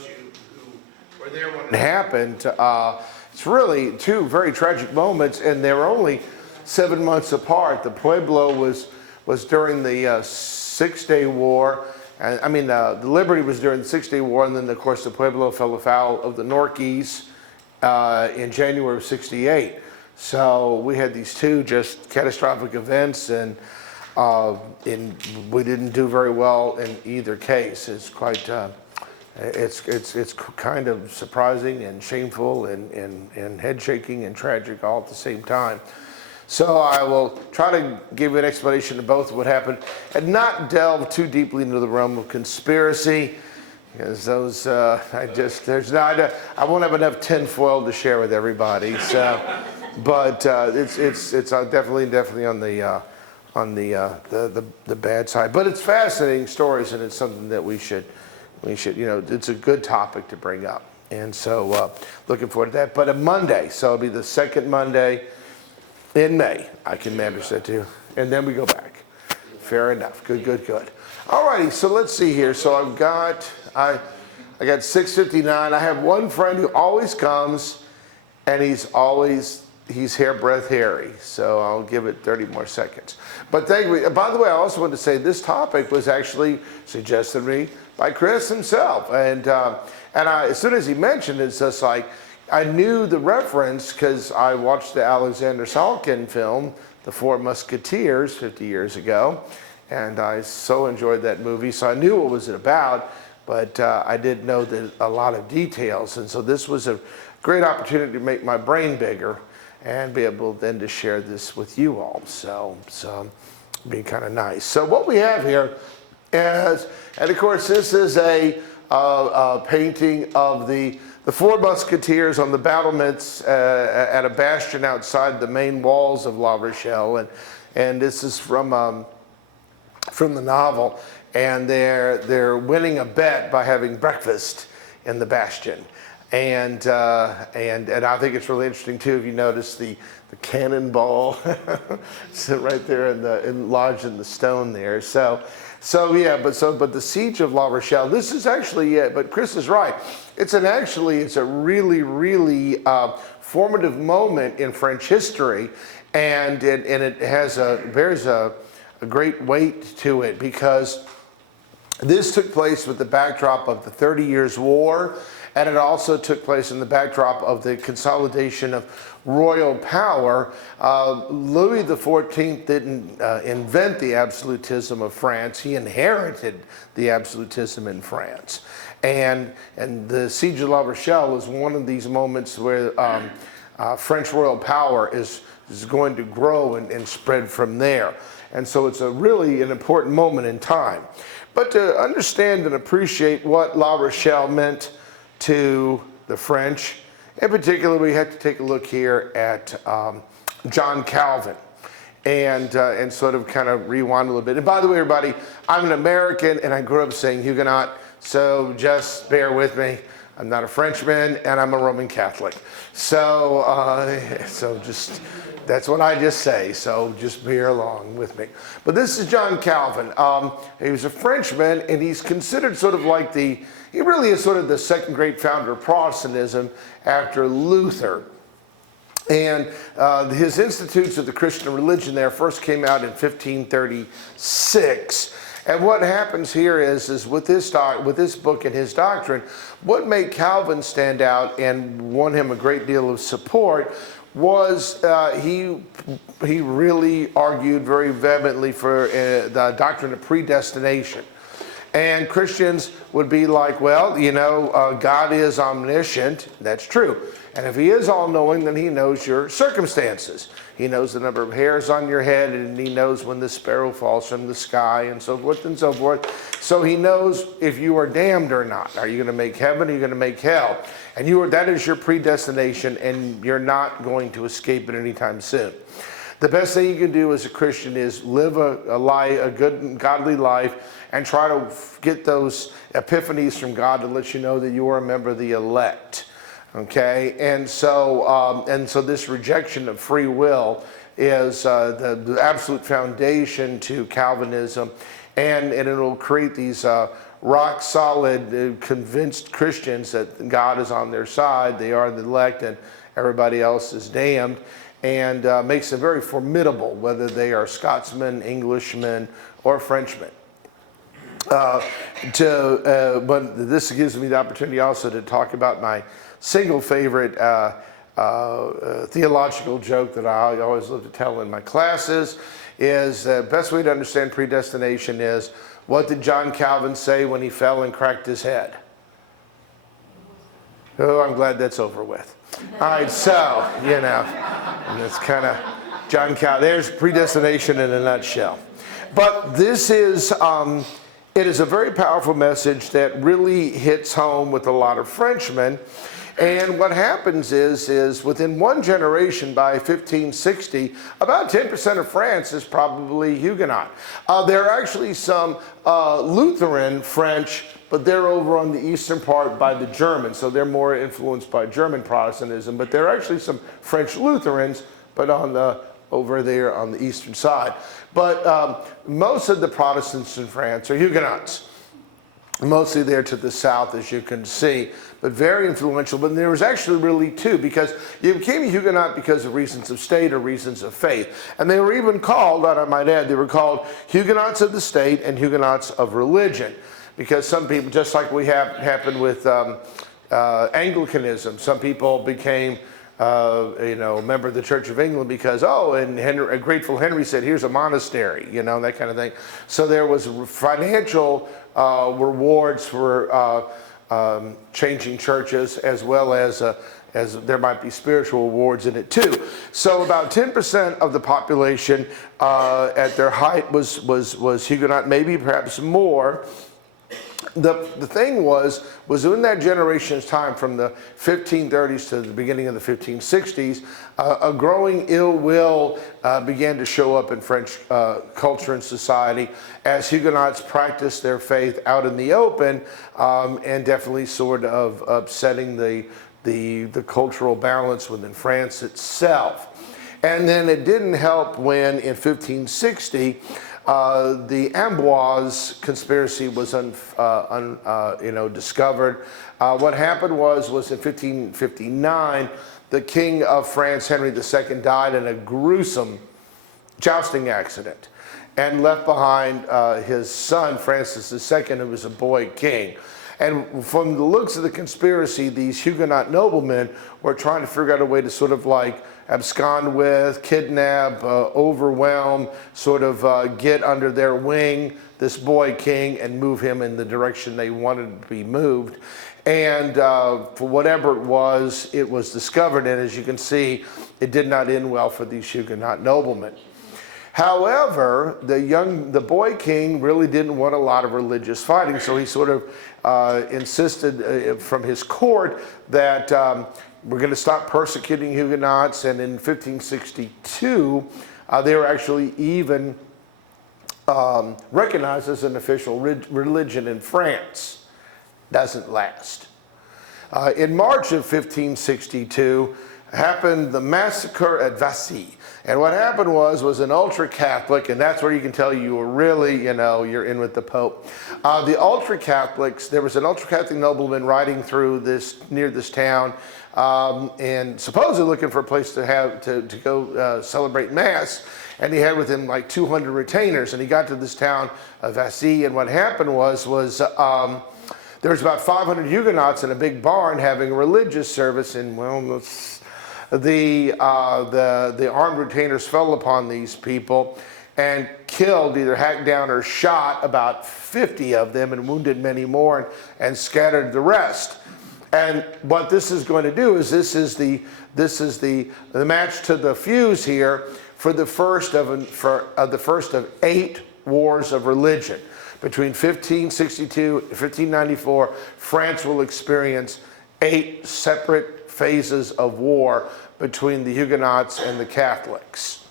those of you who were there when it happened, it's really two very tragic moments, and they were only 7 months apart. The Pueblo was during the Six-Day War. And, I mean, the Liberty was during the Six-Day War, and then, of course, the Pueblo fell afoul of the Norquis in January of '68. So we had these two just catastrophic events, and we didn't do very well in either case. It's quite, it's kind of surprising and shameful and head shaking and tragic all at the same time. So I will try to give you an explanation of both of what happened and not delve too deeply into the realm of conspiracy, because those, I won't have enough tinfoil to share with everybody. So, but it's definitely on the bad side. But it's fascinating stories, and it's something that we should, it's a good topic to bring up. And so looking forward to that. But a Monday, so it'll be the second Monday in May, I can manage that too. And then we go back. Fair enough. Good. All righty, so let's see here. So I got 6:59. I have one friend who always comes, and he's hair breadth hairy. So I'll give it 30 more seconds. But thank you. By the way, I also wanted to say this topic was actually suggested to me by Chris himself. And as soon as he mentioned it, it's just like, I knew the reference because I watched the Alexander Salkind film, The Four Musketeers, 50 years ago, and I so enjoyed that movie. So I knew what was it about, but I didn't know a lot of details. And so this was a great opportunity to make my brain bigger and be able then to share this with you all. So it'd be kind of nice. So what we have here is, and of course this is a painting of the Four Musketeers on the battlements at a bastion outside the main walls of La Rochelle, and this is from the novel, and they're winning a bet by having breakfast in the bastion, and I think it's really interesting too if you notice the cannonball right there lodged in the stone there. So yeah, but the siege of La Rochelle. This is actually, but Chris is right. It's a really formative moment in French history, and it bears a great weight to it, because this took place with the backdrop of the 30 Years' War, and it also took place in the backdrop of the consolidation of royal power. Louis XIV didn't invent the absolutism of France. He inherited the absolutism in France. And the Siege of La Rochelle is one of these moments where French royal power is going to grow and spread from there. And so it's really an important moment in time. But to understand and appreciate what La Rochelle meant to the French, in particular, we have to take a look here at John Calvin and sort of kind of rewind a little bit. And by the way, everybody, I'm an American, and I grew up saying Huguenot, so just bear with me. I'm not a Frenchman, and I'm a Roman Catholic. So just, that's what I just say, so just bear along with me. But this is John Calvin. He was a Frenchman, and he's considered sort of like he really is sort of the second great founder of Protestantism after Luther. And his Institutes of the Christian Religion there first came out in 1536. And what happens here is with this book and his doctrine, what made Calvin stand out and won him a great deal of support was he really argued very vehemently for the doctrine of predestination. And Christians would be like, well, God is omniscient. That's true. And if he is all-knowing, then he knows your circumstances. He knows the number of hairs on your head, and he knows when the sparrow falls from the sky, and so forth and so forth. So he knows if you are damned or not. Are you going to make heaven? Are you going to make hell? And that is your predestination, and you're not going to escape it anytime soon. The best thing you can do as a Christian is live a good and godly life, and try to get those epiphanies from God to let you know that you are a member of the elect. Okay, and so this rejection of free will is the absolute foundation to Calvinism, and it will create these rock solid, convinced Christians that God is on their side. They are the elect and everybody else is damned, and makes them very formidable, whether they are Scotsmen, Englishmen, or Frenchmen. But this gives me the opportunity also to talk about my single favorite theological joke that I always love to tell in my classes is the best way to understand predestination is, what did John Calvin say when he fell and cracked his head? Oh, I'm glad that's over with. All right, so, you know, and it's kind of John Calvin. There's predestination in a nutshell. But this is, it is a very powerful message that really hits home with a lot of Frenchmen. And what happens is within one generation, by 1560, about 10% of France is probably Huguenot. There are actually some Lutheran French, but they're over on the eastern part by the Germans, so they're more influenced by German Protestantism. But there are actually some French Lutherans, but on the over there on the eastern side. But most of the Protestants in France are Huguenots, mostly there to the south, as you can see, but very influential. But there was actually really two, because you became a Huguenot because of reasons of state or reasons of faith. And they were even called, I might add, they were called Huguenots of the state and Huguenots of religion. Because some people, just like we have happened with Anglicanism, some people became you know, a member of the Church of England because, oh, and Grateful Henry said, here's a monastery, you know, that kind of thing. So there was financial rewards for changing churches, as well as there might be spiritual rewards in it too. So about 10% of the population at their height was Huguenot, maybe perhaps more. The thing was in that generation's time, from the 1530s to the beginning of the 1560s, a growing ill will began to show up in French culture and society as Huguenots practiced their faith out in the open, and definitely sort of upsetting the cultural balance within France itself. And then it didn't help when in 1560, the Amboise conspiracy was discovered. What happened was in 1559, the King of France, Henry II, died in a gruesome jousting accident and left behind his son, Francis II, who was a boy king. And from the looks of the conspiracy, these Huguenot noblemen were trying to figure out a way to sort of like abscond with, kidnap, overwhelm, sort of get under their wing this boy king and move him in the direction they wanted to be moved. And for whatever it was discovered, and as you can see, it did not end well for these Huguenot noblemen. However, the boy king really didn't want a lot of religious fighting, so he sort of insisted from his court that we're going to stop persecuting Huguenots. And in 1562, they were actually even recognized as an official religion in France. Doesn't last. In March of 1562 happened the massacre at Vassy. And what happened was an ultra-Catholic, and that's where you can tell you were really, you're in with the Pope. The ultra-Catholics, there was an ultra-Catholic nobleman riding through near this town, and supposedly looking for a place to go celebrate Mass. And he had with him like 200 retainers, and he got to this town of Vassy, and what happened was there was about 500 Huguenots in a big barn having a religious service, and the armed retainers fell upon these people and killed, either hacked down or shot about 50 of them, and wounded many more, and scattered the rest. And what this is going to do is this is the match to the fuse here for the first of 8 wars of religion. Between 1562 and 1594, France will experience 8 separate phases of war between the Huguenots and the Catholics.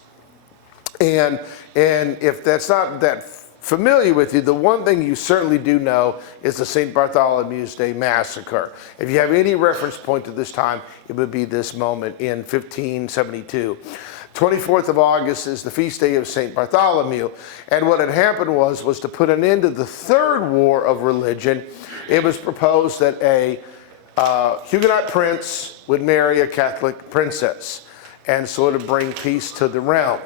And if that's not that familiar with you, the one thing you certainly do know is the St. Bartholomew's Day Massacre. If you have any reference point to this time, it would be this moment in 1572. 24th of August is the feast day of St. Bartholomew. And what had happened was to put an end to the third war of religion, it was proposed that a Huguenot prince would marry a Catholic princess and sort of bring peace to the realm.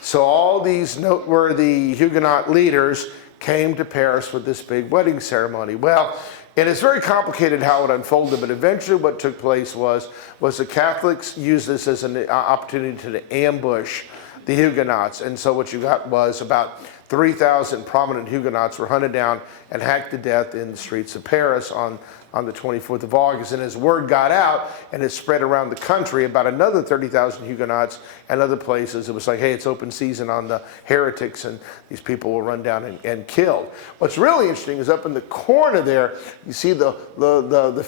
So all these noteworthy Huguenot leaders came to Paris with this big wedding ceremony. Well, and it's very complicated how it unfolded, but eventually what took place was the Catholics used this as an opportunity to ambush the Huguenots. And so what you got was about 3,000 prominent Huguenots were hunted down and hacked to death in the streets of Paris on the 24th of August. And as word got out and it spread around the country, about another 30,000 Huguenots and other places, it was like, hey, it's open season on the heretics, and these people will run down and killed. What's really interesting is up in the corner there, you see the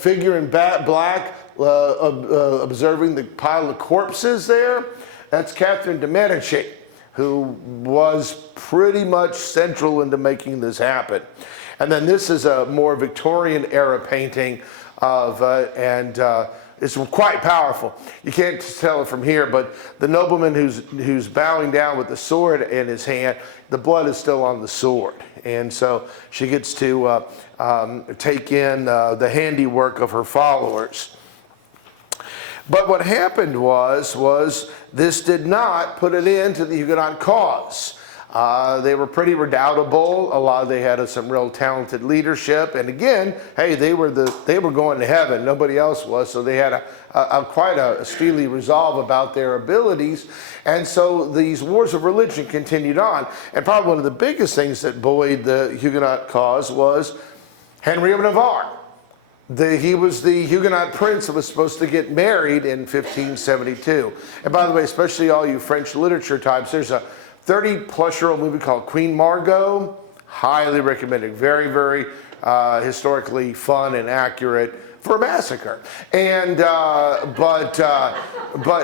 figure in black observing the pile of corpses there. That's Catherine de Medici, who was pretty much central into making this happen. And then this is a more Victorian era painting of, it's quite powerful. You can't tell it from here, but the nobleman who's bowing down with the sword in his hand, the blood is still on the sword. And so she gets to take in the handiwork of her followers. But what happened was this did not put an end to the Huguenot cause. They were pretty redoubtable. They had some real talented leadership, and again, hey, they were going to heaven. Nobody else was, so they had quite a steely resolve about their abilities. And so these wars of religion continued on. And probably one of the biggest things that buoyed the Huguenot cause was Henry of Navarre. He was the Huguenot prince that was supposed to get married in 1572. And by the way, especially all you French literature types, there's a 30-plus-year-old movie called Queen Margot. Highly recommended. Very, very historically fun and accurate for a massacre. And but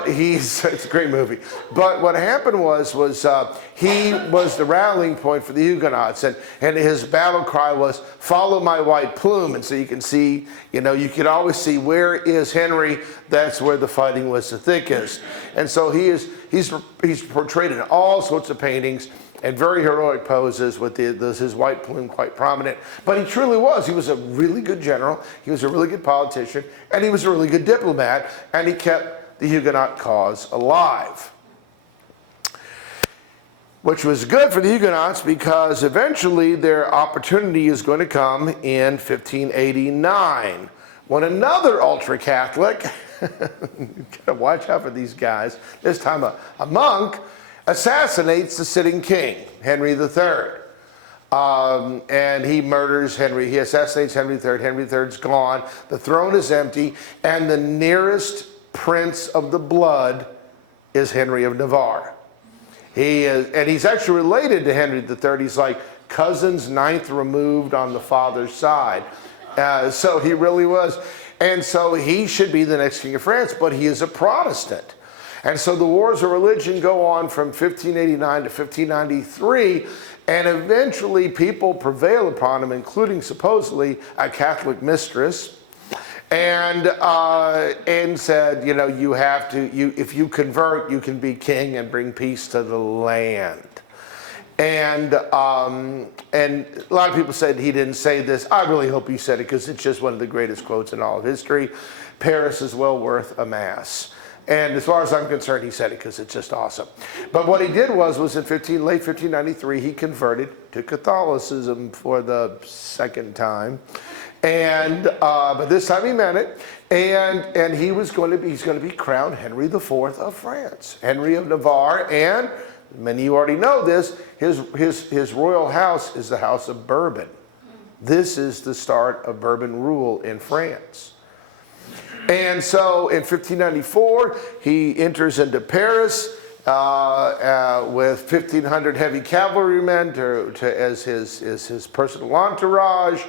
it's a great movie. But what happened was he was the rallying point for the Huguenots, and his battle cry was "Follow my white plume." And so you can see, you can always see where is Henry. That's where the fighting was the thickest. And so he's portrayed in all sorts of paintings and very heroic poses with his white plume quite prominent. But he truly was. He was a really good general. He was a really good politician. And he was a really good diplomat. And he kept the Huguenot cause alive. Which was good for the Huguenots because eventually their opportunity is going to come in 1589. When another ultra-Catholic, you gotta watch out for these guys, this time a monk, assassinates the sitting king, Henry III. And he murders Henry. He assassinates Henry III. Henry III's gone. The throne is empty. And the nearest prince of the blood is Henry of Navarre. And he's actually related to Henry III. He's like cousins ninth removed on the father's side. So he really was. And so he should be the next king of France, but he is a Protestant. And so the wars of religion go on from 1589 to 1593, and eventually people prevail upon him, including supposedly a Catholic mistress, and said, you have to, if you convert, you can be king and bring peace to the land. And a lot of people said he didn't say this. I really hope he said it because it's just one of the greatest quotes in all of history. Paris is well worth a mass. And as far as I'm concerned, he said it because it's just awesome. But what he did was in late 1593, he converted to Catholicism for the second time. And but this time he meant it. And he's going to be crowned Henry IV of France. Henry of Navarre, and many of you already know this, his royal house is the House of Bourbon. This is the start of Bourbon rule in France. And so in 1594, he enters into Paris with 1,500 heavy cavalrymen as his personal entourage,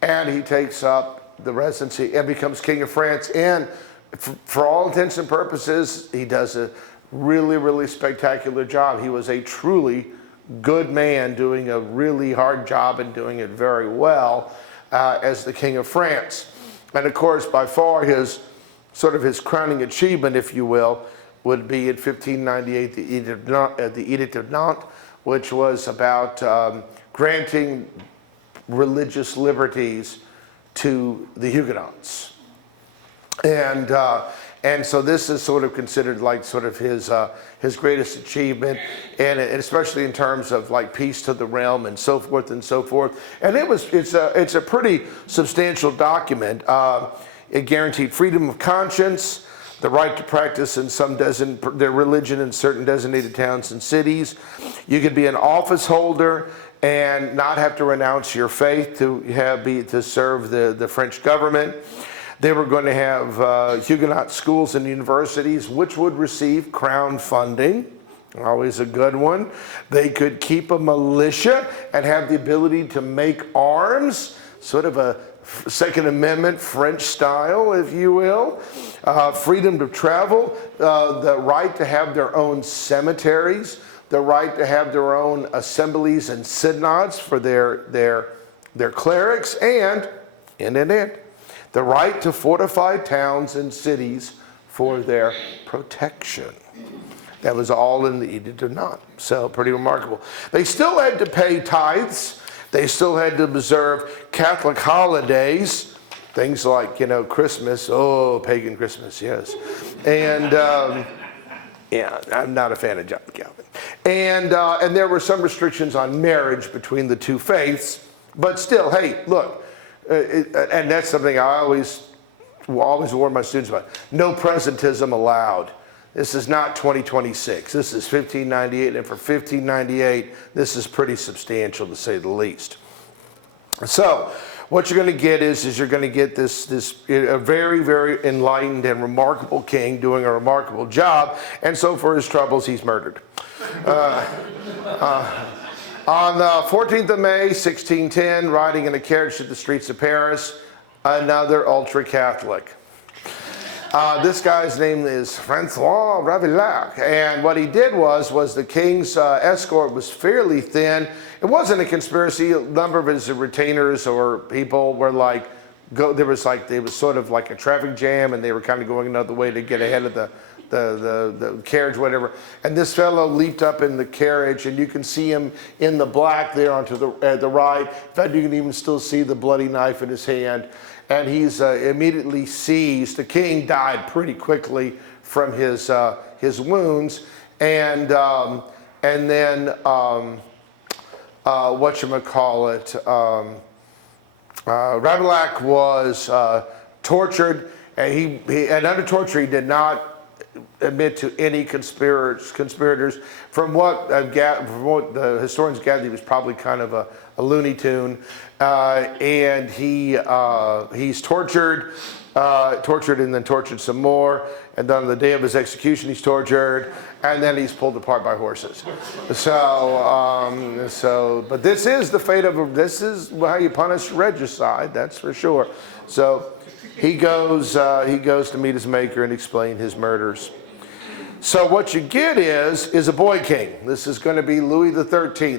and he takes up the residency and becomes King of France. And for all intents and purposes, he does a really, really spectacular job. He was a truly good man doing a really hard job and doing it very well as the King of France. And of course, by far his crowning achievement, if you will, would be in 1598 the Edict of Nantes, which was about granting religious liberties to the Huguenots. And so this is sort of considered like sort of his greatest achievement, and especially in terms of like peace to the realm and so forth and so forth. And it's a pretty substantial document. It guaranteed freedom of conscience, the right to practice in their religion in certain designated towns and cities. You could be an office holder and not have to renounce your faith to serve the French government. They were going to have Huguenot schools and universities, which would receive crown funding, always a good one. They could keep a militia and have the ability to make arms, sort of a Second Amendment French style, if you will. Freedom to travel, the right to have their own cemeteries, the right to have their own assemblies and synods for their clerics, and the right to fortify towns and cities for their protection. That was all in the Edict of Nantes, so pretty remarkable. They still had to pay tithes. They still had to observe Catholic holidays, things like, Christmas, pagan Christmas, yes. And yeah, I'm not a fan of John Calvin. And there were some restrictions on marriage between the two faiths, but still, hey, look, and that's something I always warn my students about. No presentism allowed. This is not 2026. This is 1598, and for 1598, this is pretty substantial to say the least. So, what you're going to get is you're going to get this a very, very enlightened and remarkable king doing a remarkable job, and so for his troubles, he's murdered. On the 14th of May, 1610, riding in a carriage through the streets of Paris, another ultra-Catholic. This guy's name is Francois Ravaillac, and what he did was the king's escort was fairly thin. It wasn't a conspiracy. A number of his retainers or people were like, there was sort of like a traffic jam, and they were kind of going another way to get ahead of the carriage, whatever. And this fellow leaped up in the carriage, and you can see him in the black there onto the right. In fact, you can even still see the bloody knife in his hand. And he's immediately seized. The king died pretty quickly from his wounds, and then Ravaillac was tortured, and under torture he did not admit to any conspirators. From what the historians gather, he was probably kind of a Looney Tune, and he's tortured and then tortured some more, and then on the day of his execution he's tortured, and then he's pulled apart by horses. But this is the fate of this is how you punish regicide, that's for sure. So he goes to meet his maker and explain his murders. So what you get is a boy king. This is going to be Louis XIII.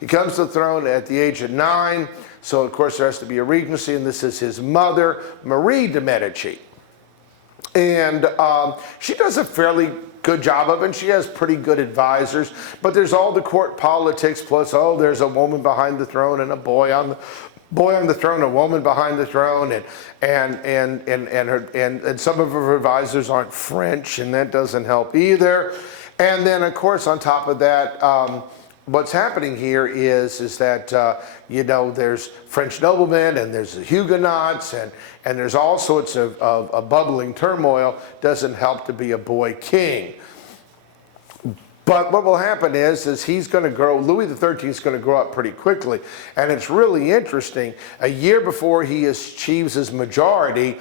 He comes to the throne at the age of 9. So of course there has to be a regency, and this is his mother, Marie de Medici. And she does a fairly good job of it, and she has pretty good advisors. But there's all the court politics, plus there's a woman behind the throne and a boy on the throne, a woman behind the throne, and some of her advisors aren't French, and that doesn't help either. And then, of course, on top of that, what's happening here is that there's French noblemen, and there's the Huguenots, and there's all sorts of bubbling turmoil. Doesn't help to be a boy king. But what will happen is he's going to grow, Louis XIII is going to grow up pretty quickly. And it's really interesting. A year before he achieves his majority,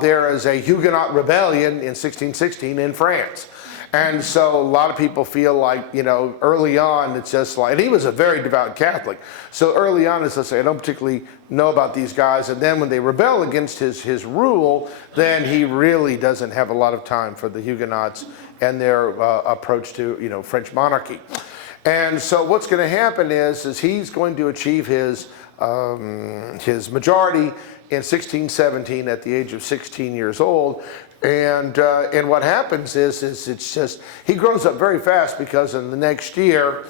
there is a Huguenot rebellion in 1616 in France. And so a lot of people feel like, early on, it's just like, and he was a very devout Catholic. So early on, it's just like, I don't particularly know about these guys. And then when they rebel against his rule, then he really doesn't have a lot of time for the Huguenots and their approach to, French monarchy. And so what's going to happen is he's going to achieve his majority, in 1617 at the age of 16 years old. And what happens is it's just, he grows up very fast because in the next year,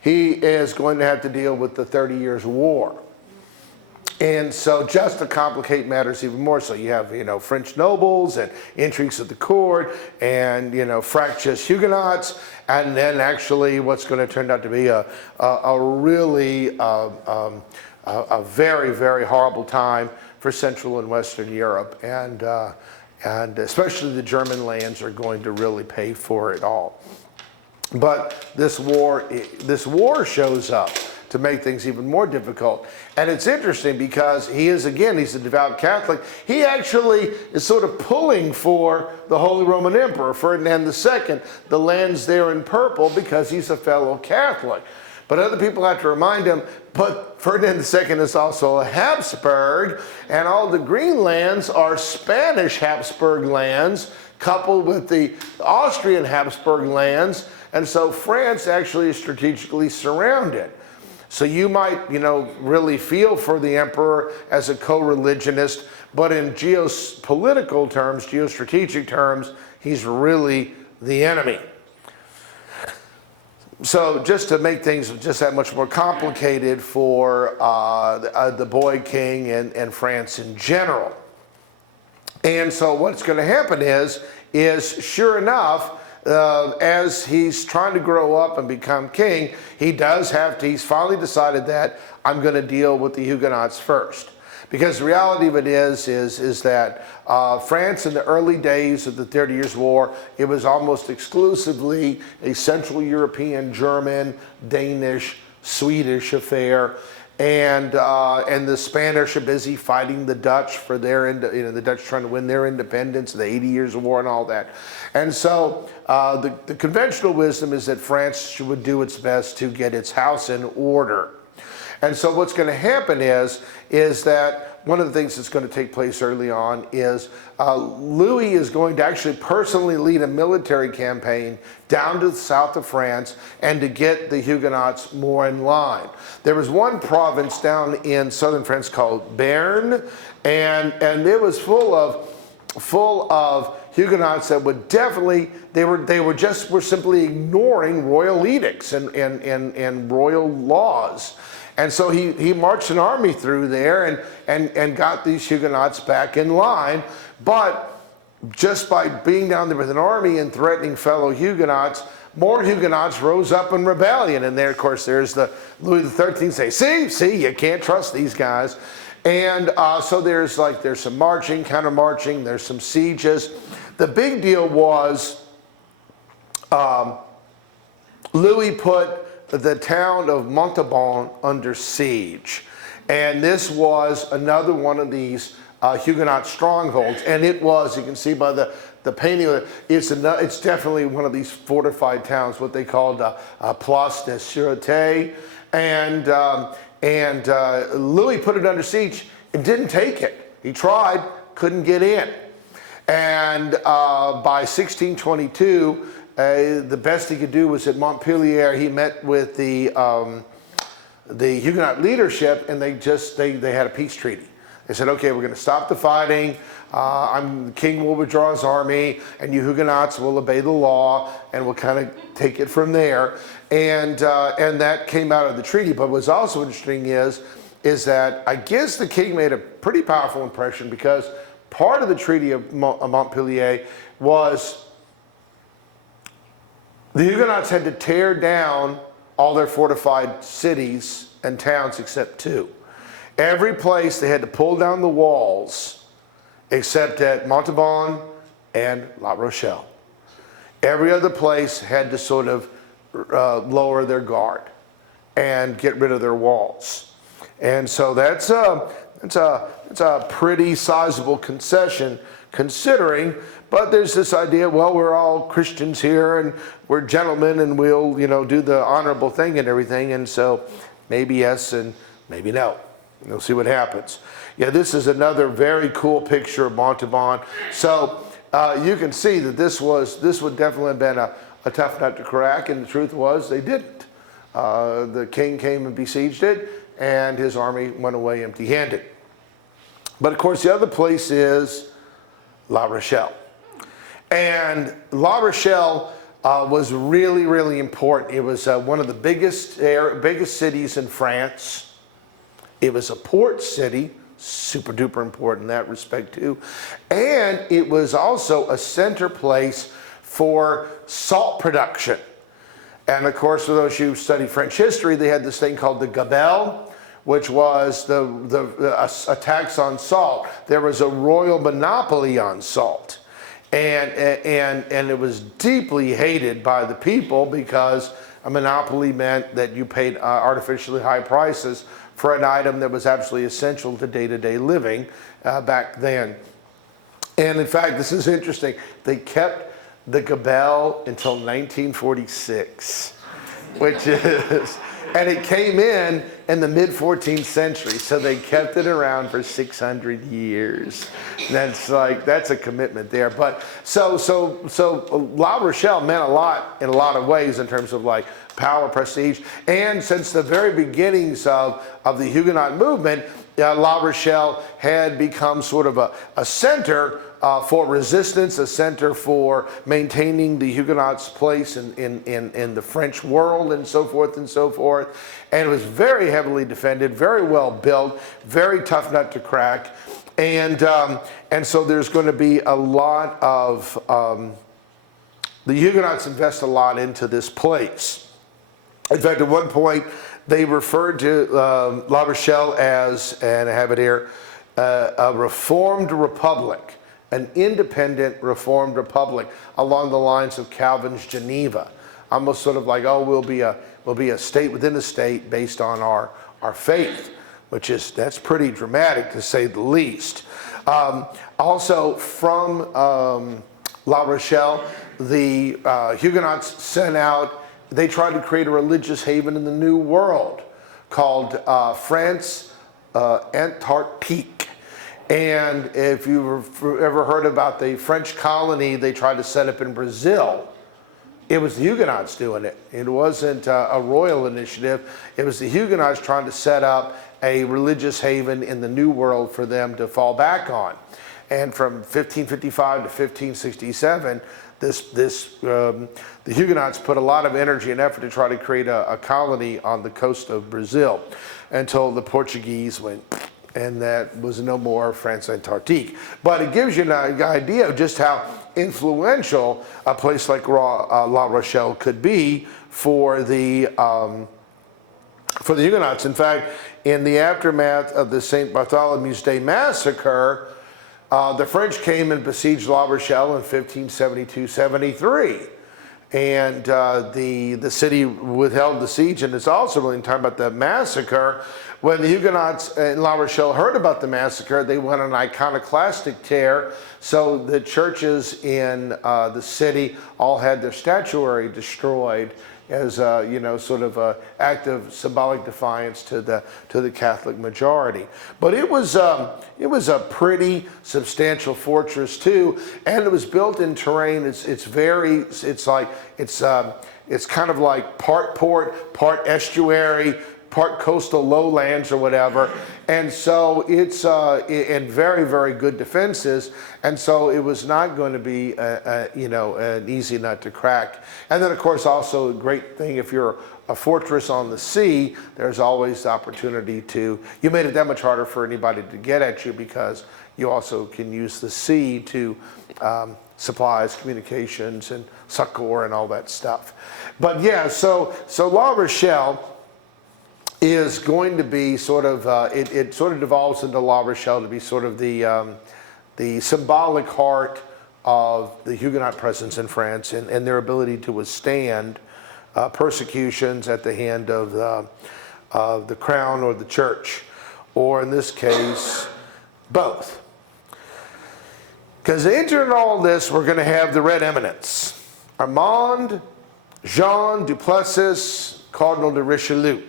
he is going to have to deal with the 30 Years' War. And so just to complicate matters even more, so you have, you know, French nobles and intrigues of the court and, you know, fractious Huguenots, and then actually what's going to turn out to be a really a very, very horrible time for Central and Western Europe. And especially the German lands are going to really pay for it all. But this war shows up to make things even more difficult. And it's interesting because he's a devout Catholic. He actually is sort of pulling for the Holy Roman Emperor, Ferdinand II, the lands there in purple, because he's a fellow Catholic. But other people have to remind him, but Ferdinand II is also a Habsburg, and all the green lands are Spanish Habsburg lands, coupled with the Austrian Habsburg lands, and so France actually is strategically surrounded. So you might, you know, really feel for the emperor as a co-religionist, but in geopolitical terms, geostrategic terms, he's really the enemy. So just to make things just that much more complicated for the boy king and France in general. And so what's going to happen is sure enough, as he's trying to grow up and become king, he's finally decided that I'm going to deal with the Huguenots first. Because the reality of it is that France in the early days of the 30 Years' War, it was almost exclusively a Central European, German, Danish, Swedish affair. And the Spanish are busy fighting the Dutch for their, the Dutch trying to win their independence, the 80 Years' War and all that. And so the conventional wisdom is that France would do its best to get its house in order. And so what's going to happen is that one of the things that's going to take place early on is Louis is going to actually personally lead a military campaign down to the south of France and to get the Huguenots more in line. There was one province down in southern France called Béarn, and it was full of Huguenots that would definitely, they were simply ignoring royal edicts and royal laws. And so he marched an army through there and got these Huguenots back in line. But just by being down there with an army and threatening fellow Huguenots, more Huguenots rose up in rebellion. And there, of course, there's the Louis XIII say, see, you can't trust these guys. And so there's some marching, counter-marching, there's some sieges. The big deal was Louis put the town of Montauban under siege. And this was another one of these Huguenot strongholds. And it was, you can see by the painting of it, it's definitely one of these fortified towns, what they called Place de Sûreté. And Louis put it under siege and didn't take it. He tried, couldn't get in. And by 1622, the best he could do was at Montpellier. He met with the Huguenot leadership, and they had a peace treaty. They said, okay, we're going to stop the fighting. The king will withdraw his army, and you Huguenots will obey the law, and we'll kind of take it from there. And that came out of the treaty. But what's also interesting is that I guess the king made a pretty powerful impression, because part of the Treaty of Montpellier was the Huguenots had to tear down all their fortified cities and towns except two. Every place they had to pull down the walls except at Montauban and La Rochelle. Every other place had to sort of lower their guard and get rid of their walls. And so that's a pretty sizable concession considering. But there's this idea, well, we're all Christians here and we're gentlemen and we'll, do the honorable thing and everything. And so maybe yes and maybe no. We'll see what happens. Yeah, this is another very cool picture of Montauban. So you can see that this would definitely have been a tough nut to crack. And the truth was they didn't. The king came and besieged it and his army went away empty-handed. But of course, the other place is La Rochelle. And La Rochelle was really, really important. It was one of the biggest cities in France. It was a port city, super duper important in that respect too. And it was also a center place for salt production. And of course, for those who study French history, they had this thing called the gabelle, which was a tax on salt. There was a royal monopoly on salt. And it was deeply hated by the people because a monopoly meant that you paid artificially high prices for an item that was absolutely essential to day-to-day living back then. And in fact, this is interesting. They kept the gabelle until 1946, which is, and it came in the mid-14th century, so they kept it around for 600 years. That's a commitment there. But so La Rochelle meant a lot in a lot of ways in terms of like power, prestige, and since the very beginnings of the Huguenot movement, La Rochelle had become sort of a center for resistance, a center for maintaining the Huguenots' place in the French world and so forth and so forth. And it was very heavily defended, very well built, very tough nut to crack. And so there's going to be a lot of, the Huguenots invest a lot into this place. In fact, at one point, they referred to La Rochelle as, and I have it here, a reformed republic, an independent reformed republic along the lines of Calvin's Geneva. Almost sort of like, oh, we'll be a state within a state based on our faith, that's pretty dramatic to say the least. Also from La Rochelle, the Huguenots sent out, they tried to create a religious haven in the New World called France Antarctique. And if you've ever heard about the French colony they tried to set up in Brazil, it was the Huguenots doing it. It wasn't a royal initiative. It was the Huguenots trying to set up a religious haven in the New World for them to fall back on. And from 1555 to 1567, the Huguenots put a lot of energy and effort to try to create a colony on the coast of Brazil until the Portuguese went, and that was no more France Antarctique. But it gives you an idea of just how influential a place like La Rochelle could be for the Huguenots. In fact, in the aftermath of the St. Bartholomew's Day massacre, the French came and besieged La Rochelle in 1572-73. And the city withheld the siege, and it's also really talking about the massacre. When the Huguenots in La Rochelle heard about the massacre, they went on an iconoclastic tear. So the churches in the city all had their statuary destroyed as sort of an act of symbolic defiance to the Catholic majority. But it was a pretty substantial fortress too, and it was built in terrain. It's kind of like part port, part estuary, part coastal lowlands or whatever, and so it's in very, very good defenses, and so it was not going to be an easy nut to crack. And then of course also a great thing, if you're a fortress on the sea, there's always the opportunity you made it that much harder for anybody to get at you because you also can use the sea to supplies, communications, and succor and all that stuff. But yeah, so La Rochelle is going to be sort of, it sort of devolves into La Rochelle to be sort of the symbolic heart of the Huguenot presence in France and their ability to withstand persecutions at the hand of the crown or the church, or in this case, both. Because into all this, we're going to have the Red Eminence. Armand Jean Duplessis, Cardinal de Richelieu.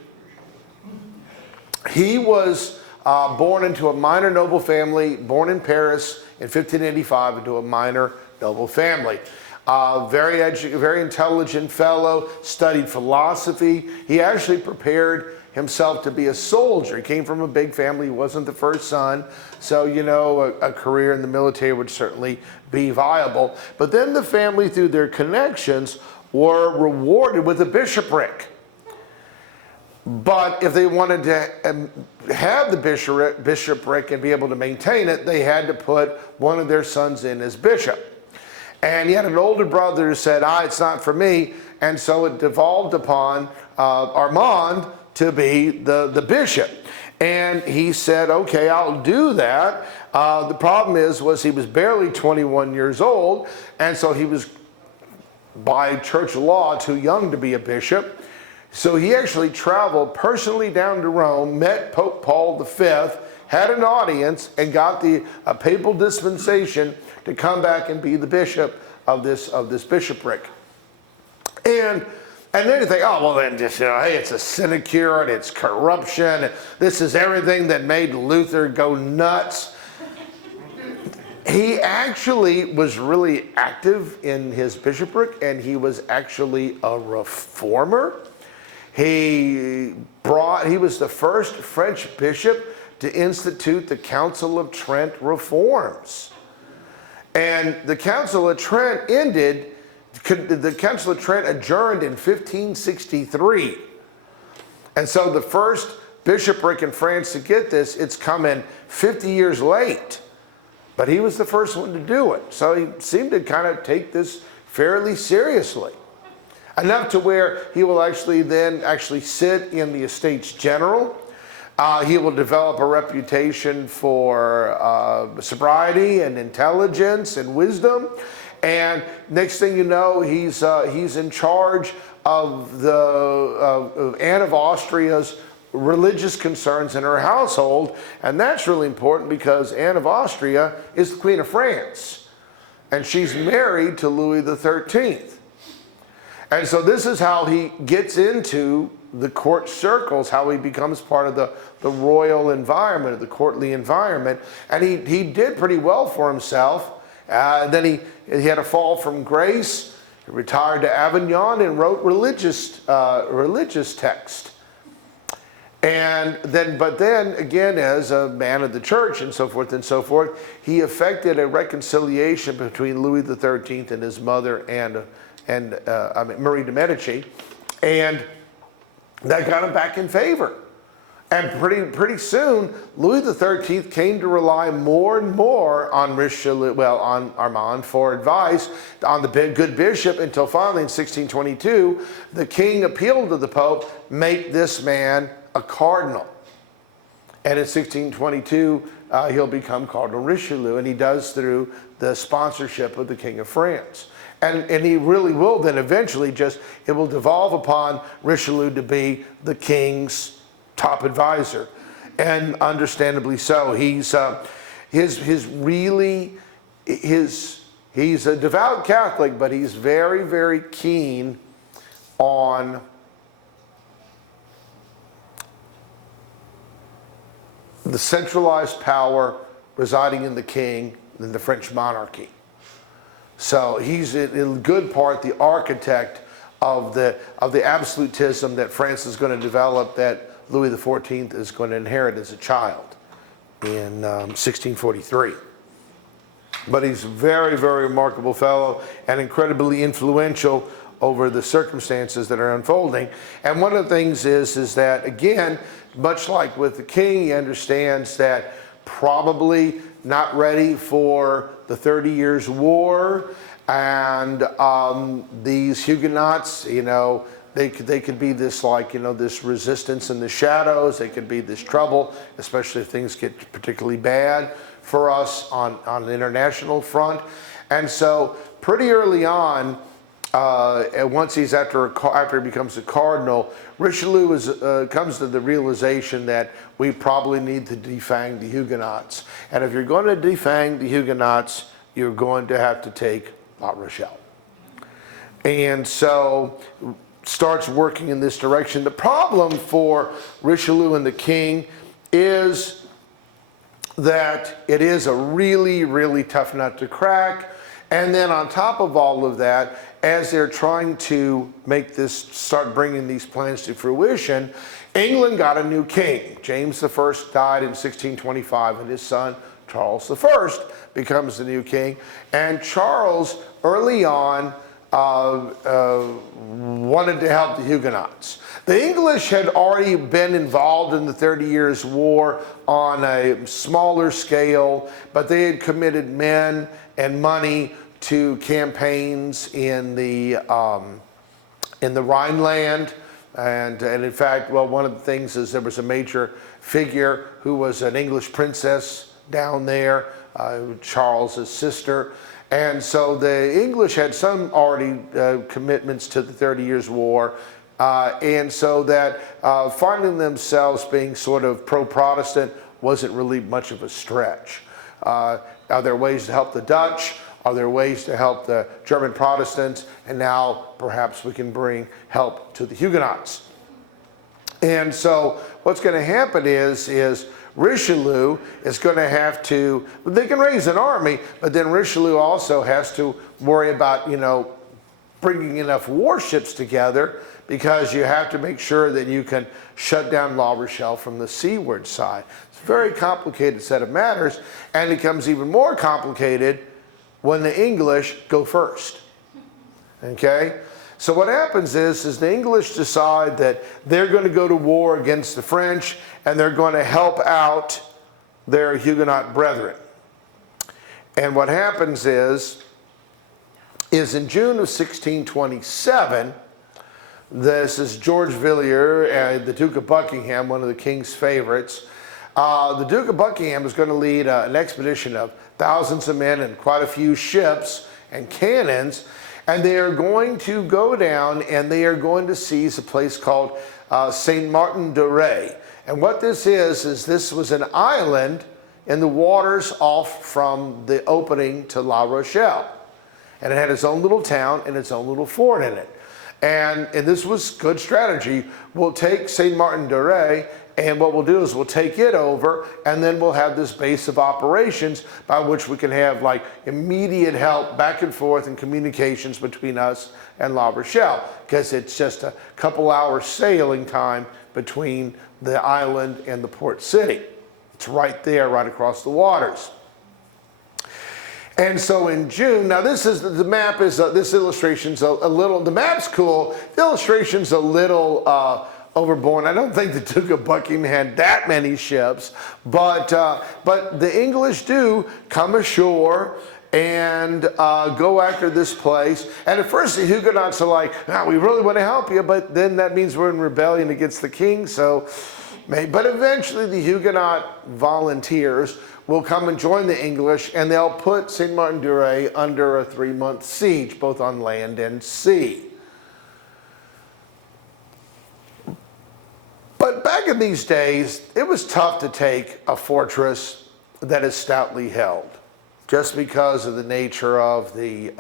He was born into a minor noble family, born in Paris in 1585 into a minor noble family. Very intelligent fellow, studied philosophy. He actually prepared himself to be a soldier. He came from a big family. He wasn't the first son. So, you know, a career in the military would certainly be viable. But then the family, through their connections, were rewarded with a bishopric. But if they wanted to have the bishopric and be able to maintain it, they had to put one of their sons in as bishop. And he had an older brother who said, it's not for me. And so it devolved upon Armand to be the bishop. And he said, okay, I'll do that. The problem was he was barely 21 years old. And so he was, by church law, too young to be a bishop. So he actually traveled personally down to Rome, met Pope Paul V, had an audience, and got the papal dispensation to come back and be the bishop of this bishopric. And then you think, then just, hey, it's a sinecure and it's corruption. This is everything that made Luther go nuts. He actually was really active in his bishopric, and he was actually a reformer. He was the first French bishop to institute the Council of Trent reforms. And the Council of Trent the Council of Trent adjourned in 1563. And so the first bishopric in France to get this, it's come in 50 years late. But he was the first one to do it. So he seemed to kind of take this fairly seriously. Enough to where he will actually sit in the Estates General. He will develop a reputation for sobriety and intelligence and wisdom. And next thing you know, he's in charge of Anne of Austria's religious concerns in her household. And that's really important because Anne of Austria is the Queen of France. And she's married to Louis XIII. And so this is how he gets into the court circles, how he becomes part of the royal environment, the courtly environment. And he did pretty well for himself. Then he had a fall from grace. He retired to Avignon and wrote religious text. But then again, as a man of the church and so forth, he effected a reconciliation between Louis XIII and his mother Marie de Medici, and that got him back in favor. And pretty soon, Louis XIII came to rely more and more on on Armand for advice on the good bishop, until finally in 1622, the king appealed to the Pope, make this man a cardinal. And in 1622, he'll become Cardinal Richelieu, and he does through the sponsorship of the King of France. And he really will then eventually it will devolve upon Richelieu to be the king's top advisor. And understandably so. He's a devout Catholic, but he's very, very keen on the centralized power residing in the king in the French monarchy. So he's in good part the architect of the absolutism that France is going to develop, that Louis XIV is going to inherit as a child in 1643. But he's a very, very remarkable fellow and incredibly influential over the circumstances that are unfolding. And one of the things is that, again, much like with the king, he understands that probably not ready for the 30 Years' War, and these Huguenots, they could be this this resistance in the shadows. They could be this trouble, especially if things get particularly bad for us on the international front. And so pretty early on, once he's after he becomes a cardinal, Richelieu comes to the realization that we probably need to defang the Huguenots. And if you're going to defang the Huguenots, you're going to have to take La Rochelle. And so starts working in this direction. The problem for Richelieu and the king is that it is a really, really tough nut to crack. And then on top of all of that, as they're trying to make this, start bringing these plans to fruition, England got a new king. James I died in 1625, and his son, Charles I, becomes the new king. And Charles, early on, wanted to help the Huguenots. The English had already been involved in the 30 Years' War on a smaller scale, but they had committed men and money to campaigns in the Rhineland. And in fact, well, one of the things is there was a major figure who was an English princess down there, Charles's sister. And so the English had some already commitments to the 30 Years' War. And so that finding themselves being sort of pro-Protestant wasn't really much of a stretch. Are there ways to help the Dutch? Are there ways to help the German Protestants? And now perhaps we can bring help to the Huguenots. And so what's going to happen is Richelieu is going to have to, they can raise an army, but then Richelieu also has to worry about, you know, bringing enough warships together, because you have to make sure that you can shut down La Rochelle from the seaward side. It's a very complicated set of matters, and it becomes even more complicated when the English go first. Okay? So what happens is the English decide that they're going to go to war against the French, and they're going to help out their Huguenot brethren. And what happens is in June of 1627, this is George Villiers, the Duke of Buckingham, one of the king's favorites. The Duke of Buckingham is going to lead an expedition of thousands of men and quite a few ships and cannons, and they are going to go down and they are going to seize a place called Saint Martin de Ré. And what this is this was an island in the waters off from the opening to La Rochelle. And it had its own little town and its own little fort in it. And this was good strategy. We'll take Saint Martin de Ré, and what we'll do is we'll take it over, and then we'll have this base of operations by which we can have like immediate help back and forth and communications between us and La Rochelle, because it's just a couple hours sailing time between the island and the port city. It's right there, right across the waters. And so in June, now this is, the map is, this illustration's a little, the map's cool, the illustration's a little overborne. I don't think the Duke of Buckingham had that many ships, but the English do come ashore and go after this place. And at first the Huguenots are like, "Ah, we really want to help you," but then that means we're in rebellion against the king, so but eventually the Huguenot volunteers will come and join the English, and they'll put Saint Martin de Ré under a 3-month siege, both on land and sea. But back in these days, it was tough to take a fortress that is stoutly held, just because of the nature of the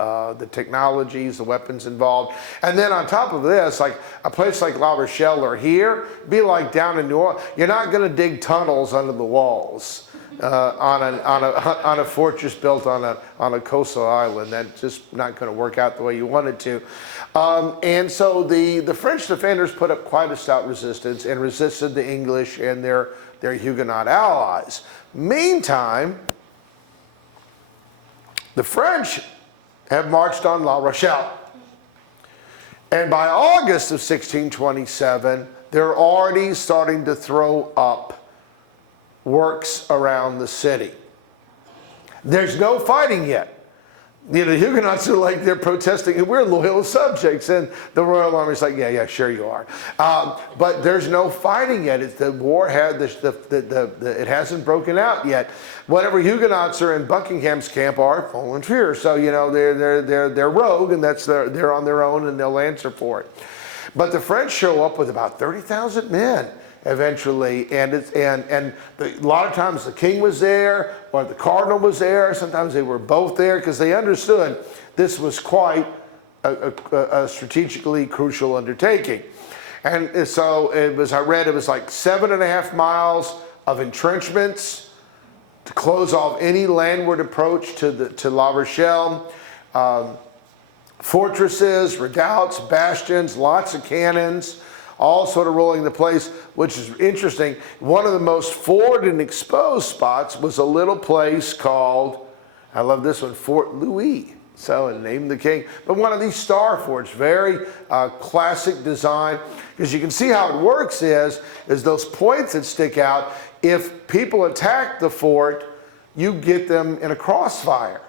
technologies, the weapons involved. And then on top of this, like a place like La Rochelle or here, be like down in New Orleans, you're not going to dig tunnels under the walls on a fortress built on a coastal island. That's just not going to work out the way you want it to. And so the French defenders put up quite a stout resistance and resisted the English and their Huguenot allies. Meantime, the French have marched on La Rochelle. And by August of 1627, they're already starting to throw up works around the city. There's no fighting yet. You know, the Huguenots are like, they're protesting, we're loyal subjects, and the Royal Army's like, yeah, sure you are. But there's no fighting yet. The war it hasn't broken out yet. Whatever Huguenots are in Buckingham's camp are volunteers, so you know they're rogue, and they're on their own, and they'll answer for it. But the French show up with about 30,000 men eventually, and a lot of times the king was there, or the cardinal was there. Sometimes they were both there, because they understood this was quite a strategically crucial undertaking. And so it was, I read, it was like 7.5 miles of entrenchments to close off any landward approach to La Rochelle. fortresses, redoubts, bastions, lots of cannons, all sort of rolling into place, which is interesting. One of the most forward and exposed spots was a little place called, I love this one, Fort Louis. So, named the king. But one of these star forts, very classic design. Because you can see how it works is those points that stick out, if people attack the fort, you get them in a crossfire.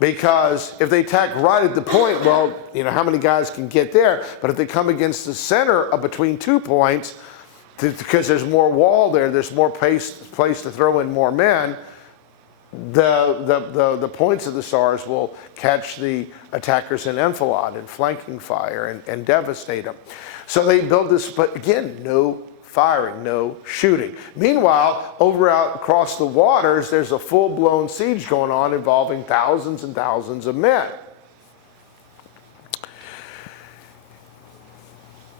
Because if they attack right at the point, well, you know, how many guys can get there? But if they come against the center of between 2 points, because there's more wall there, there's more place to throw in more men, the points of the stars will catch the attackers in enfilade and flanking fire and devastate them. So they built this, but again, no firing, no shooting. Meanwhile, over out across the waters, there's a full-blown siege going on involving thousands and thousands of men.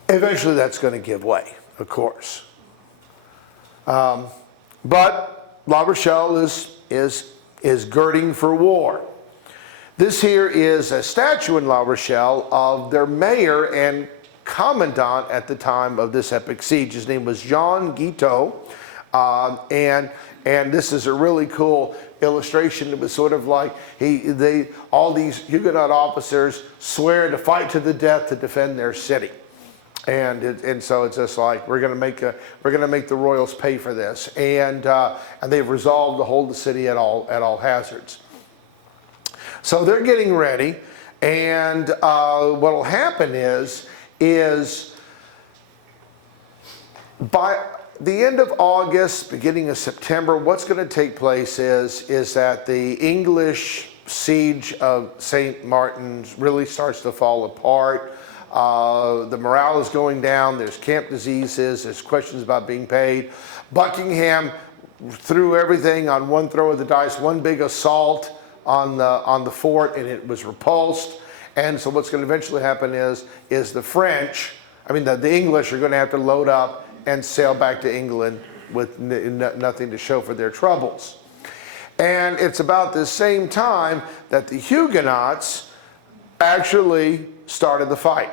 Eventually that's going to give way, of course. But La Rochelle is girding for war. This here is a statue in La Rochelle of their mayor and commandant at the time of this epic siege. His name was Jean Guitton, and this is a really cool illustration. It was sort of like all these Huguenot officers swear to fight to the death to defend their city. And so it's just like we're going to make the royals pay for this, and they've resolved to hold the city at all hazards. So they're getting ready, and what will happen is by the end of August, beginning of September, what's going to take place is that the English siege of St. Martin's really starts to fall apart. The morale is going down. There's camp diseases. There's questions about being paid. Buckingham threw everything on one throw of the dice, one big assault on the fort, and it was repulsed. And so what's going to eventually happen is the French, the English are going to have to load up and sail back to England with nothing to show for their troubles. And it's about the same time that the Huguenots actually started the fight.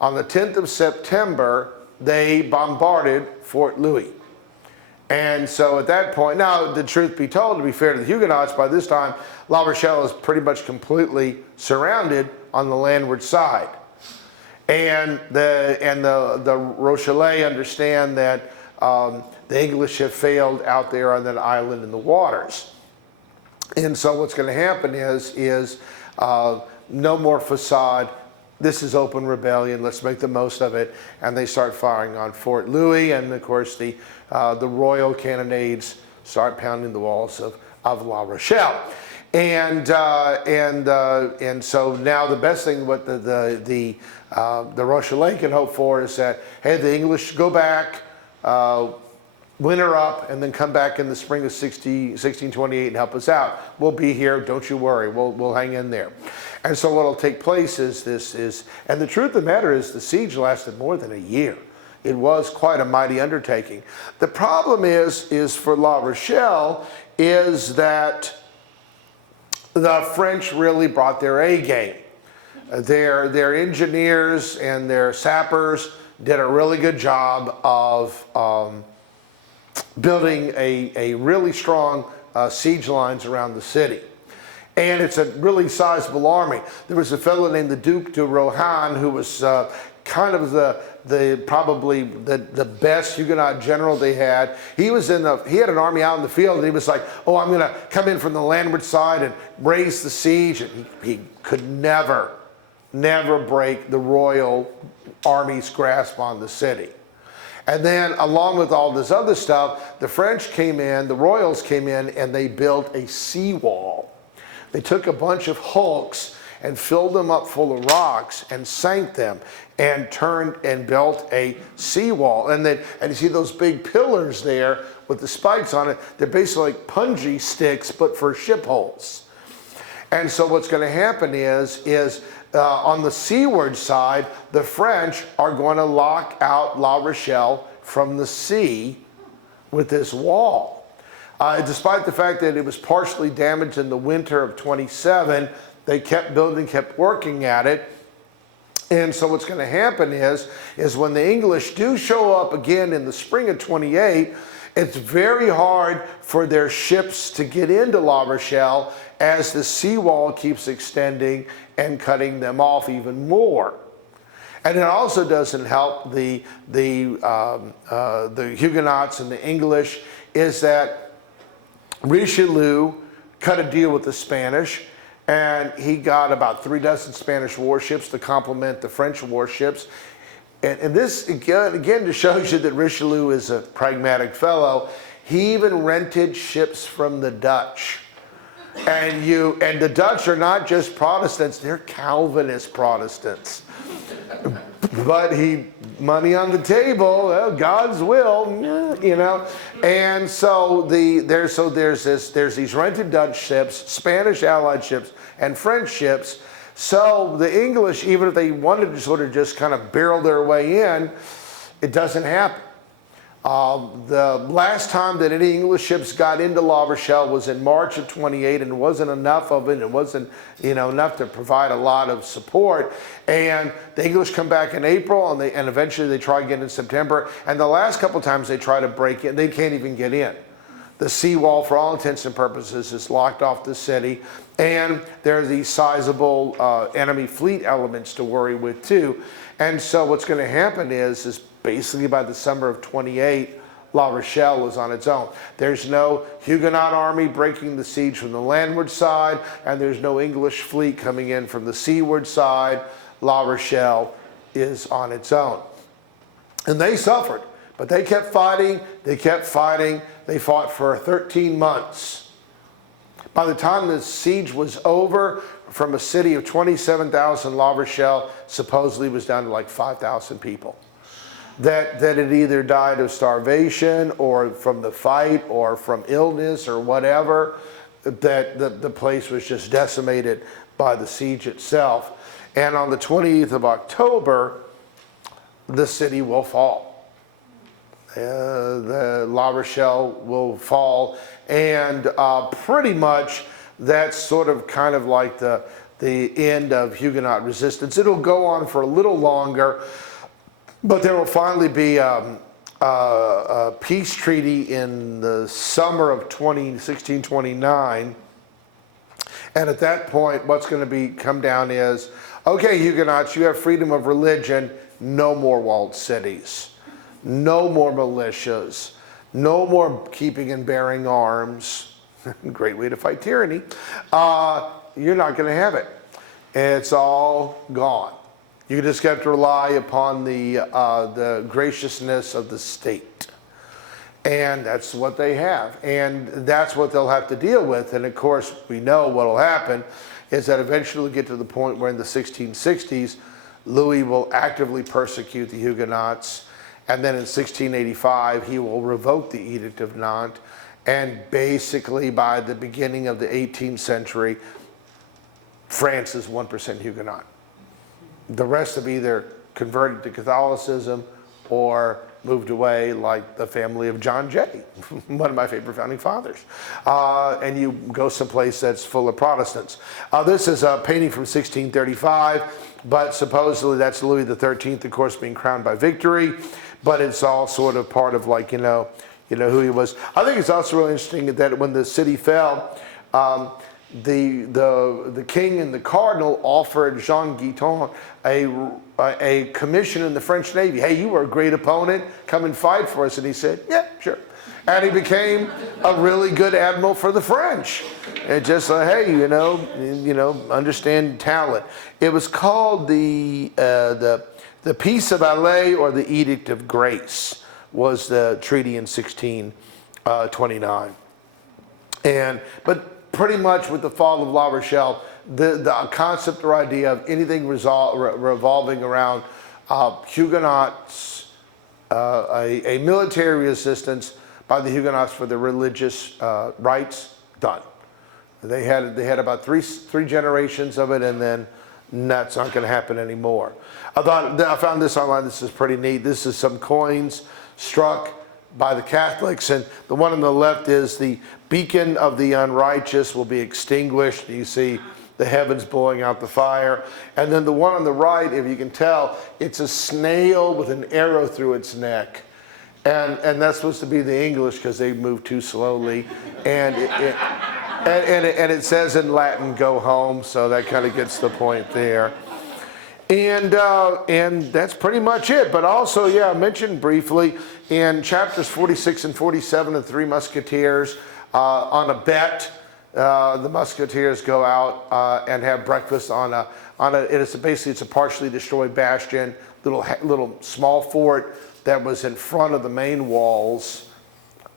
On the 10th of September, they bombarded Fort Louis. And so at that point, now the truth be told, to be fair to the Huguenots, by this time, La Rochelle is pretty much completely surrounded on the landward side. And the Rochellais understand that the English have failed out there on that island in the waters. And so what's going to happen is no more facade. This is open rebellion. Let's make the most of it. And they start firing on Fort Louis, and of course the royal cannonades start pounding the walls of La Rochelle. And so now the best thing what the Rochellais can hope for is that, hey, the English go back, winter up, and then come back in the spring of 1628 and help us out. We'll be here. Don't you worry. We'll hang in there. And so what will take place is, and the truth of the matter is the siege lasted more than a year. It was quite a mighty undertaking. The problem is for La Rochelle is that the French really brought their A game. Their engineers and their sappers did a really good job of building a really strong siege lines around the city. And it's a really sizable army. There was a fellow named the Duc de Rohan who was kind of probably the best Huguenot general they had. He had an army out in the field, and he was like, oh, I'm going to come in from the landward side and raise the siege. And he could never break the royal army's grasp on the city. And then along with all this other stuff, the French came in, the royals came in, and they built a seawall. They took a bunch of hulks and filled them up full of rocks and sank them and turned and built a seawall. And you see those big pillars there with the spikes on it. They're basically like punji sticks, but for ship holes. And so what's going to happen is on the seaward side, the French are going to lock out La Rochelle from the sea with this wall. Despite the fact that it was partially damaged in the winter of 27, they kept building, kept working at it. And so what's going to happen is when the English do show up again in the spring of 28, it's very hard for their ships to get into La Rochelle as the seawall keeps extending and cutting them off even more. And it also doesn't help the Huguenots and the English is that Richelieu cut a deal with the Spanish, and he got about 3 dozen Spanish warships to complement the French warships. And this, again, just shows you that Richelieu is a pragmatic fellow. He even rented ships from the Dutch. And the Dutch are not just Protestants, they're Calvinist Protestants. But money on the table, well, God's will, you know. And so there's these rented Dutch ships, Spanish allied ships, and French ships. So the English, even if they wanted to sort of just kind of barrel their way in, it doesn't happen. The last time that any English ships got into La Rochelle was in March of 28, and it wasn't enough of it. It wasn't, enough to provide a lot of support. And the English come back in April, and eventually they try again in September. And the last couple times they try to break in, they can't even get in. The seawall, for all intents and purposes, is locked off the city, and there are these sizable enemy fleet elements to worry with too. And so what's going to happen is basically by the summer of 28, La Rochelle is on its own. There's no Huguenot army breaking the siege from the landward side, and there's no English fleet coming in from the seaward side. La Rochelle is on its own. And they suffered, but they kept fighting, they kept fighting. They fought for 13 months. By the time the siege was over, from a city of 27,000, La Rochelle supposedly was down to like 5,000 people. That had either died of starvation or from the fight or from illness or whatever, that the place was just decimated by the siege itself. And on the 28th of October, the city will fall. The La Rochelle will fall, and pretty much that's sort of kind of like the end of Huguenot resistance. It'll go on for a little longer, but there will finally be a peace treaty in the summer of 1629, and at that point what's going to come down is, okay, Huguenots, you have freedom of religion, no more walled cities. No more militias, no more keeping and bearing arms. Great way to fight tyranny. You're not going to have it. It's all gone. You just have to rely upon the graciousness of the state. And that's what they have. And that's what they'll have to deal with. And of course, we know what will happen is that eventually we'll get to the point where in the 1660s, Louis will actively persecute the Huguenots. And then in 1685, he will revoke the Edict of Nantes. And basically, by the beginning of the 18th century, France is 1% Huguenot. The rest have either converted to Catholicism or moved away, like the family of John Jay, one of my favorite founding fathers. And you go someplace that's full of Protestants. This is a painting from 1635, but supposedly that's Louis XIII, of course, being crowned by victory. But it's all sort of part of like, who he was. I think it's also really interesting that when the city fell, the king and the cardinal offered Jean Guitton a commission in the French Navy. Hey, you were a great opponent, come and fight for us. And he said, yeah, sure. And he became a really good admiral for the French. And just hey, understand talent. It was called the Peace of Alais, or the Edict of Grace, was the treaty in 1629. But pretty much with the fall of La Rochelle, the concept or idea of anything revolving around Huguenots, a military resistance by the Huguenots for their religious rights, done. They had about three generations of it, and then that's not going to happen anymore. I found this online. This is pretty neat. This is some coins struck by the Catholics, and the one on the left is the beacon of the unrighteous will be extinguished. You see the heavens blowing out the fire. And then the one on the right, if you can tell, it's a snail with an arrow through its neck. And that's supposed to be the English because they move too slowly. And it says in Latin, go home, so that kind of gets the point there. And that's pretty much it. But also, yeah, I mentioned briefly in chapters 46 and 47 of Three Musketeers, on a bet, the Musketeers go out and have breakfast basically it's a partially destroyed bastion, little small fort that was in front of the main walls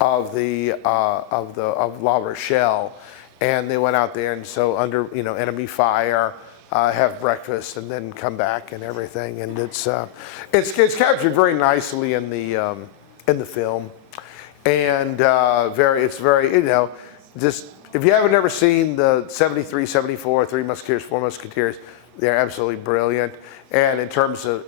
of La Rochelle, and they went out there, and so under enemy fire. Have breakfast and then come back and everything, and it's captured very nicely in the film, and it's very just if you haven't ever seen the 73, 74, Three Musketeers, Four Musketeers, they're absolutely brilliant, and in terms of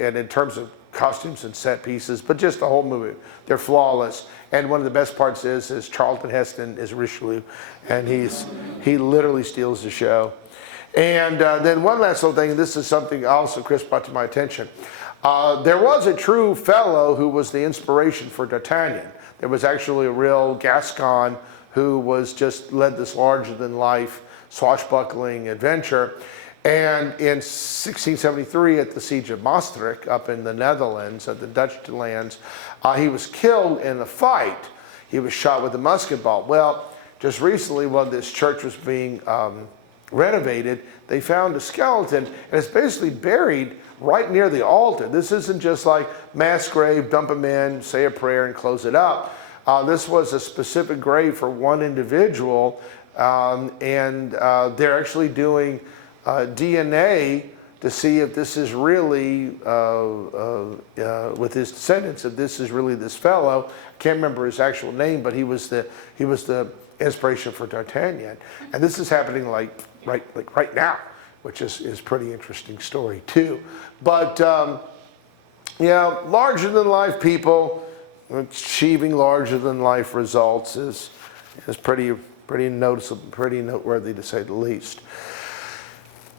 costumes and set pieces, but just the whole movie, they're flawless. And one of the best parts is Charlton Heston is Richelieu, and he literally steals the show. And then one last little thing, this is something also Chris brought to my attention. There was a true fellow who was the inspiration for D'Artagnan. There was actually a real Gascon who led this larger-than-life swashbuckling adventure. And in 1673 at the Siege of Maastricht up in the Netherlands, at the Dutch lands, he was killed in a fight. He was shot with a musket ball. Well, just recently when this church was being renovated, they found a skeleton, and it's basically buried right near the altar. This isn't just like mass grave, dump them in, say a prayer, and close it up. This was a specific grave for one individual, and they're actually doing DNA to see if this is really, with his descendants, if this is really this fellow. I can't remember his actual name, but he was the inspiration for D'Artagnan, and this is happening right now, which is pretty interesting story too. But yeah, larger than life people achieving larger than life results is pretty noticeable, pretty noteworthy to say the least.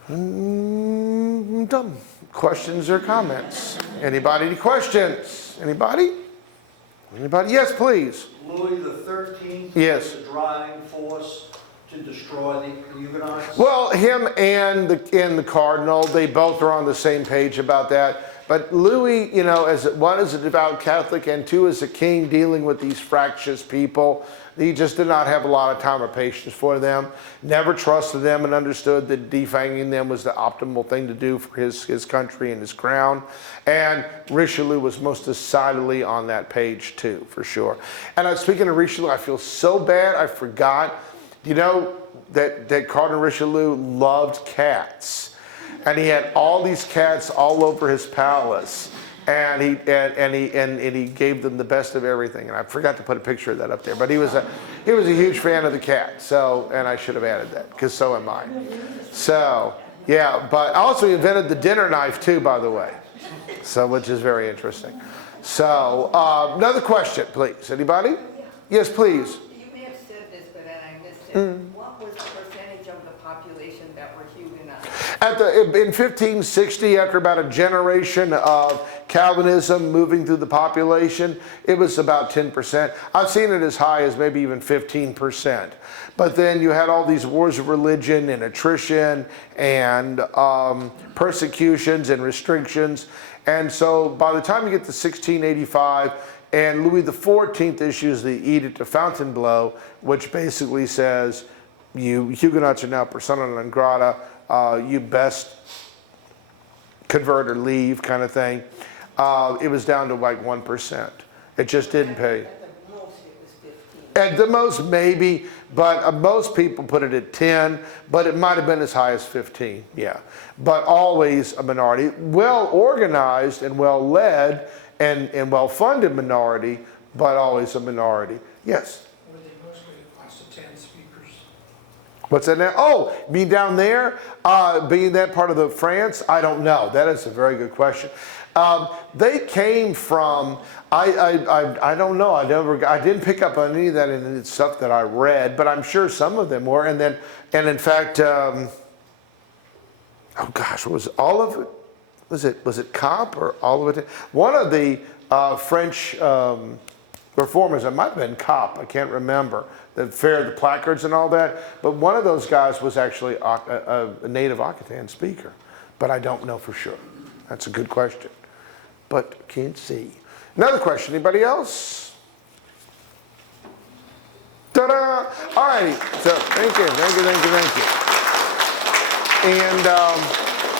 Done. Questions or comments? Anybody? Any questions? Anybody? Anybody? Yes, please. Louis XIII yes. was the driving force to destroy the Huguenots? Well, him and the cardinal, they both are on the same page about that. But Louis, as one is a devout Catholic and two is a king dealing with these fractious people, he just did not have a lot of time or patience for them. Never trusted them and understood that defanging them was the optimal thing to do for his country and his crown. And Richelieu was most decidedly on that page too, for sure. And speaking of Richelieu, I feel so bad I forgot. That Cardinal Richelieu loved cats, and he had all these cats all over his palace, and he gave them the best of everything. And I forgot to put a picture of that up there, but he was a huge fan of the cat. So, and I should have added that because so am I. So yeah, but also he invented the dinner knife too, by the way. So which is very interesting. So another question, please. Anybody? Yes, please. What was the percentage of the population that were Huguenots? In 1560, after about a generation of Calvinism moving through the population, it was about 10%. I've seen it as high as maybe even 15%. But then you had all these wars of religion and attrition and persecutions and restrictions. And so by the time you get to 1685, and Louis XIV issues the Edict of Fontainebleau, which basically says, you Huguenots are now persona non grata, you best convert or leave kind of thing. It was down to like 1%. It just didn't pay. At the most it was 15. At the most maybe, but most people put it at 10, but it might have been as high as 15, yeah. But always a minority, well organized and well led, and well-funded minority, but always a minority. Yes? Were they mostly Occitan speakers? What's that now? Oh, being down there, being that part of the France? I don't know. That is a very good question. They came from, I don't know. I didn't pick up on any of that in the stuff that I read, but I'm sure some of them were. And in fact, oh gosh, what was it? All of it? Was it Comp or all of it? One of the French reformers, it might have been Cop, I can't remember, that fared the placards and all that, but one of those guys was actually a native Occitan speaker, but I don't know for sure. That's a good question, but can't see. Another question, anybody else? Ta-da! All right, so thank you. And